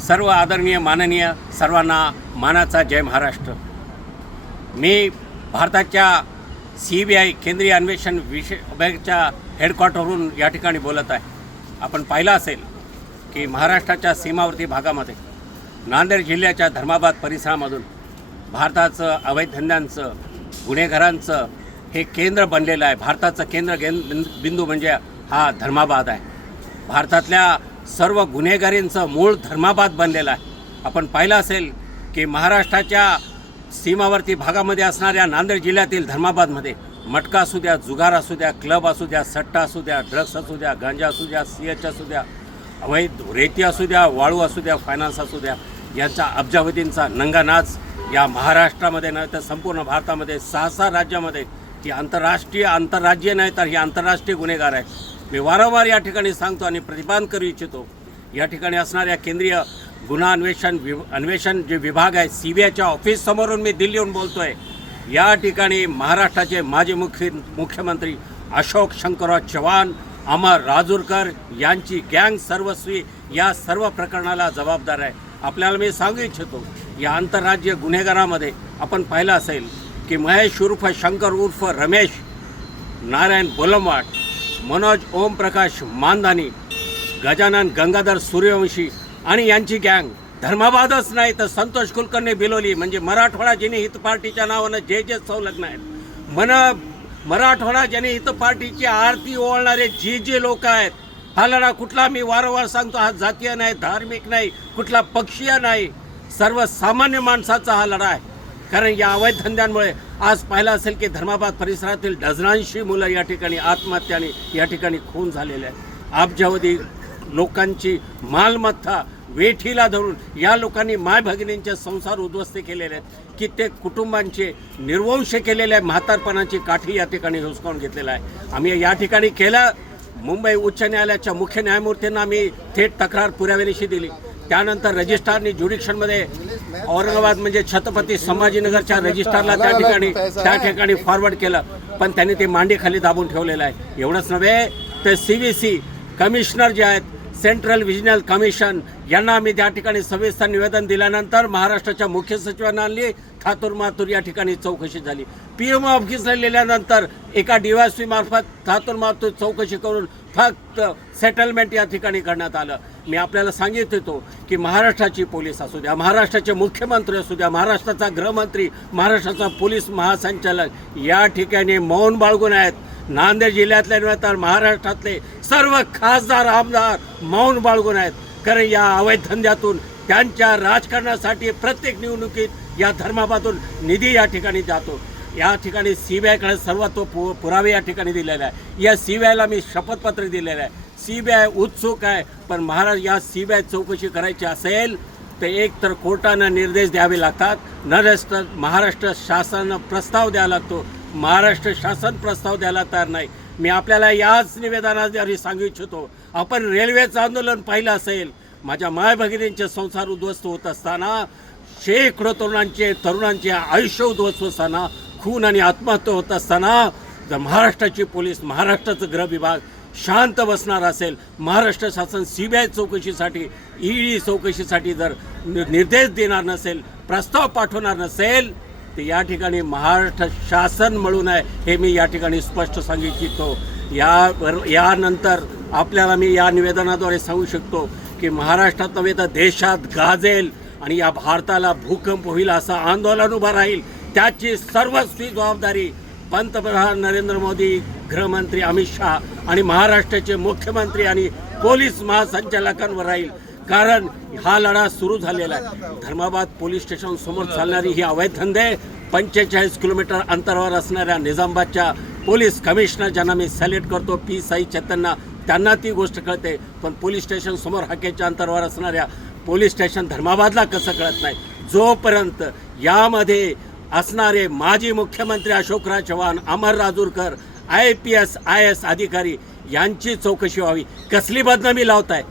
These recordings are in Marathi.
सर्व आदरणीय माननीय सर्वांना मानाचा जय महाराष्ट्र। मी भारताच्या CBI केंद्रीय अन्वेषण विभागाच्या हेडक्वार्टरवरून या ठिकाणी बोलत आहे। आपण पाहिलं असेल की महाराष्ट्राच्या सीमावर्ती भागामध्ये नांदेड जिल्ह्याच्या धर्माबाद परिसरामधून भारताचं अवैध धंद्यांचं गुन्हेगारांचं हे केंद्र बनलेलं आहे। भारताचं केंद्र बिंदू म्हणजे हा धर्माबाद आहे। भारतातल्या सर्व गुन्हेगारींचं मूळ धर्माबाद बनलेलं आहे। आपण पाहिलं असेल की महाराष्ट्राच्या सीमावर्ती भागामध्ये असणाऱ्या नांदेड जिल्ह्यातील धर्माबादमध्ये मटका असू द्या, जुगार असू द्या, क्लब असू द्या, सट्टा असू द्या, ड्रग्स असू द्या, गांजा असू द्या, CH असू द्या, अवैध रेती असू द्या, वाळू असू द्या, फायनान्स असू द्या, यांचा अब्जावधींचा नंगानाच या महाराष्ट्रामध्ये नाही तर संपूर्ण भारतामध्ये 6 राज्यामध्ये ही आंतरराज्यीय नाही तर ही आंतरराष्ट्रीय गुन्हेगार आहे। मी वारंवार या ठिकाणी सांगतो आणि प्रतिपादन करू इच्छितो, या ठिकाणी असणाऱ्या केंद्रीय गुन्हा अन्वेषण जे विभाग आहे CBIच्या ऑफिससमोरून मी दिल्लीहून बोलतो आहे। या ठिकाणी महाराष्ट्राचे माजी मुख्यमंत्री अशोक शंकरराव चव्हाण, अमर राजूरकर यांची गँग सर्वस्वी या सर्व प्रकरणाला जबाबदार आहे। आपल्याला मी सांगू इच्छितो, या आंतरराज्यीय गुन्हेगारामध्ये आपण पाहिलं असेल की महेश उर्फ शंकर उर्फ रमेश नारायण बोलमवाड, मनोज ओमप्रकाश मानधानी, गजानन गंगाधर सूर्यवंशी आणि यांची गँग धर्माबादच नाही तर संतोष कुलकर्णी बिलोली म्हणजे मराठवाडा जनहित पार्टीच्या नावानं जे संलग्न आहेत, मराठवाडा जनहित पार्टीची आरती ओवाळणारे जे लोक आहेत। हा लढा कुठला, मी वारंवार सांगतो, हा जातीय नाही, धार्मिक नाही, कुठला पक्षीय नाही, सर्वसामान्य माणसाचा हा लढा आहे। कारण या अवैध धंद्यांमुळे आज पाहिलं असेल की धर्माबाद परिसरातील डझनांशी मुलं या ठिकाणी आत्महत्याने या ठिकाणी खून झालेले आहेत। अब्जावधी लोकांची मालमत्ता वेठीला धरून या लोकांनी माय भगिनींचे संसार उद्ध्वस्त केलेले आहेत। कित्येक कुटुंबांचे निर्वंश केलेले आहे, म्हातारपणाची काठी या ठिकाणी हुसकावून घेतलेला आहे। आम्ही या ठिकाणी केलं, मुंबई उच्च न्यायालयाच्या मुख्य न्यायमूर्तींना आम्ही थेट तक्रार पुराव्यानिशी दिली। त्यानंतर रजिस्ट्रारनी ज्युडिक्शनमध्ये औरंगाबाद म्हणजे छत्रपती संभाजीनगरच्या रजिस्ट्रारला त्या ठिकाणी फॉरवर्ड केलं, पण त्यांनी ते मांडीखाली दाबून ठेवलेलं आहे। एवढंच नव्हे तर CVC कमिशनर जे आहेत, सेंट्रल व्हिजिलन्स कमिशन, यांना आम्ही त्या ठिकाणी सविस्तर निवेदन दिल्यानंतर महाराष्ट्राच्या मुख्य सचिवांना आणली, थातूर या ठिकाणी चौकशी झाली। PM ऑफिसला लिहिल्यानंतर एका DYSP मार्फत थातूर चौकशी करून फक्त सेटलमेंट या ठिकाणी करण्यात आलं। मी आपल्याला सांगित होतो की महाराष्ट्राची पोलीस असू द्या, महाराष्ट्राचे मुख्यमंत्री असू द्या, महाराष्ट्राचा गृहमंत्री, महाराष्ट्राचा पोलीस महासंचालक या ठिकाणी मौन बाळगून आहेत। नांदेड जिल्ह्यातले नव्हे तर महाराष्ट्रातले सर्व खासदार आमदार मौन बाळगून आहेत। कारण या अवैध धंद्यातून त्यांच्या राजकारणासाठी प्रत्येक निवडणुकीत या धर्माबादून निधी या ठिकाणी जातो। या ठिकाणी CBIकडे सर्व तो पुरावे या ठिकाणी दिलेला आहे। या CBIला मी शपथपत्र दिलेलं आहे। CBI उत्सुक आहे, पण या CBI चौकशी करायची असेल तर एक तर कोर्टानं निर्देश द्यावे लागतात, नरेतर महाराष्ट्र शासनानं प्रस्ताव द्यावा लागतो। महाराष्ट्र शासन प्रस्ताव द्यायला तयार नाही। मी आपल्याला याच निवेदनाद्वारे सांगू इच्छितो, आपण रेल्वेचं आंदोलन पाहिलं असेल, माझ्या माय भगिनींचे संसार उद्ध्वस्त होत असताना, शेकडो तरुणांचे आयुष्य उद्ध्वस्त असताना, खून आणि आत्महत्या होत असताना, जर महाराष्ट्राची पोलीस, महाराष्ट्राचं गृह विभाग शांत बसणार असेल, महाराष्ट्र शासन CBI चौकशीसाठी, ED चौकशीसाठी जर निर्देश देणार नसेल, प्रस्ताव पाठवणार नसेल, तर या ठिकाणी महाराष्ट्र शासन मिळू नये हे मी या ठिकाणी स्पष्ट सांगू इच्छितो। यानंतर आपल्याला मी या निवेदनाद्वारे सांगू शकतो की महाराष्ट्रात नव्हे तर देशात गाजेल आणि या भारताला भूकंप होईल असं आंदोलन उभं राहील। त्याची सर्वस्वी जबाबदारी पंतप्रधान नरेंद्र मोदी, गृहमंत्री अमित शाह आणि महाराष्ट्राचे मुख्यमंत्री आणि पोलीस महासंचालकांवर राहील। कारण हा लढा सुरू झालेला आहे। धर्माबाद पोलीस स्टेशन समोर चालणारी ही अवैध धंदे 45 किलोमीटर अंतरावर असणाऱ्या निजामाबादच्या पोलीस कमिशनर, ज्यांना मी सॅल्यूट करतो, P साई चेतनना, त्यांना ती गोष्ट कळते, पण पोलीस स्टेशन समोर हाकेच्या अंतरावर असणाऱ्या पोलीस स्टेशन धर्माबादला कसं कळत नाही। जोपर्यंत यामध्ये असणारे माजी मुख्यमंत्री अशोकराव चव्हाण, अमर राजूरकर, IPS IAS अधिकारी यांची चौकशी व्हावी। कसली बदनामी लावताय?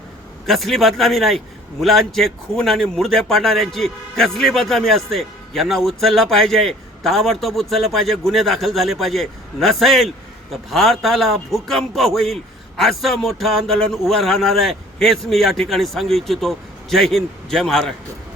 कसली बदनामी नाही, मुलांचे खून आणि मुर्दे पाडणाऱ्यांची कसली बदनामी असते? यांना उचललं पाहिजे, ताबडतोब उचललं पाहिजे, गुन्हे दाखल झाले पाहिजे। नसेल तर भारताला भूकंप होईल, असं मोठं आंदोलन उभं राहणार आहे, हेच मी या ठिकाणी सांगू इच्छितो। जय हिंद, जय महाराष्ट्र.